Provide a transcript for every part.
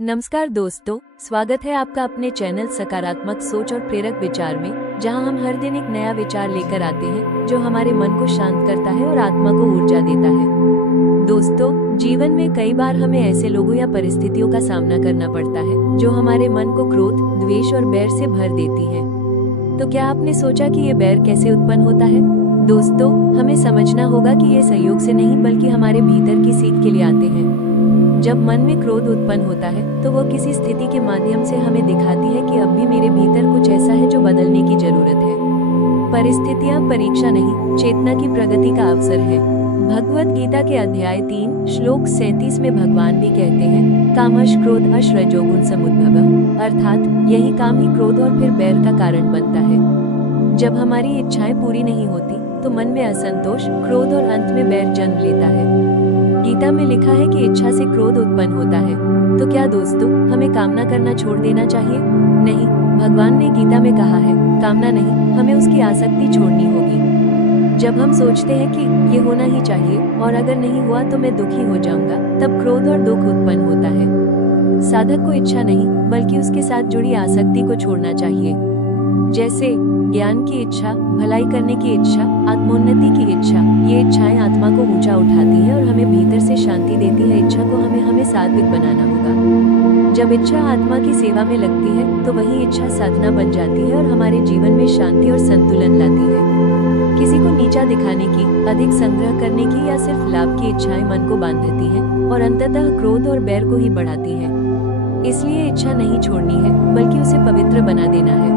नमस्कार दोस्तों, स्वागत है आपका अपने चैनल सकारात्मक सोच और प्रेरक विचार में, जहां हम हर दिन एक नया विचार लेकर आते हैं जो हमारे मन को शांत करता है और आत्मा को ऊर्जा देता है। दोस्तों, जीवन में कई बार हमें ऐसे लोगों या परिस्थितियों का सामना करना पड़ता है जो हमारे मन को क्रोध, द्वेष और बैर से भर देती है। तो क्या आपने सोचा कि ये बैर कैसे उत्पन्न होता है? दोस्तों, हमें समझना होगा कि ये संयोग से नहीं बल्कि हमारे भीतर की सीख के लिए आते हैं। जब मन में क्रोध उत्पन्न होता है तो वो किसी स्थिति के माध्यम से हमें दिखाती है कि अब भी मेरे भीतर कुछ ऐसा है जो बदलने की जरूरत है। परिस्थितियां परीक्षा नहीं, चेतना की प्रगति का अवसर है। भगवत गीता के अध्याय 3 श्लोक 37 में भगवान भी कहते हैं, कामश क्रोध अश रजोगुण समुद्भव, अर्थात यही काम ही क्रोध और फिर बैर का कारण बनता है। जब हमारी इच्छाएं पूरी नहीं होती तो मन में असंतोष, क्रोध और अंत में बैर जन्म लेता है। गीता में लिखा है कि इच्छा से क्रोध उत्पन्न होता है। तो क्या दोस्तों, हमें कामना करना छोड़ देना चाहिए? नहीं, भगवान ने गीता में कहा है, कामना नहीं, हमें उसकी आसक्ति छोड़नी होगी। जब हम सोचते हैं कि ये होना ही चाहिए और अगर नहीं हुआ तो मैं दुखी हो जाऊंगा, तब क्रोध और दुख उत्पन्न होता है। साधक को इच्छा नहीं बल्कि उसके साथ जुड़ी आसक्ति को छोड़ना चाहिए। जैसे ज्ञान की इच्छा, भलाई करने की इच्छा, आत्मोन्नति की इच्छा। ये इच्छाएं आत्मा को ऊंचा उठाती है और हमें भीतर से शांति देती है। इच्छा को हमें सात्विक बनाना होगा। जब इच्छा आत्मा की सेवा में लगती है तो वही इच्छा साधना बन जाती है और हमारे जीवन में शांति और संतुलन लाती है। किसी को नीचा दिखाने की, अधिक संग्रह करने की या सिर्फ लाभ की इच्छाएं मन को बांध देती हैं और अंततः क्रोध और बैर को ही बढ़ाती है। इसलिए इच्छा नहीं छोड़नी है बल्कि उसे पवित्र बना देना है।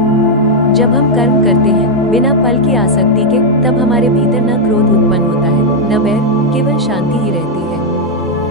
जब हम कर्म करते हैं बिना फल की आसक्ति के, तब हमारे भीतर न क्रोध उत्पन्न होता है न बैर, केवल शांति ही रहती है।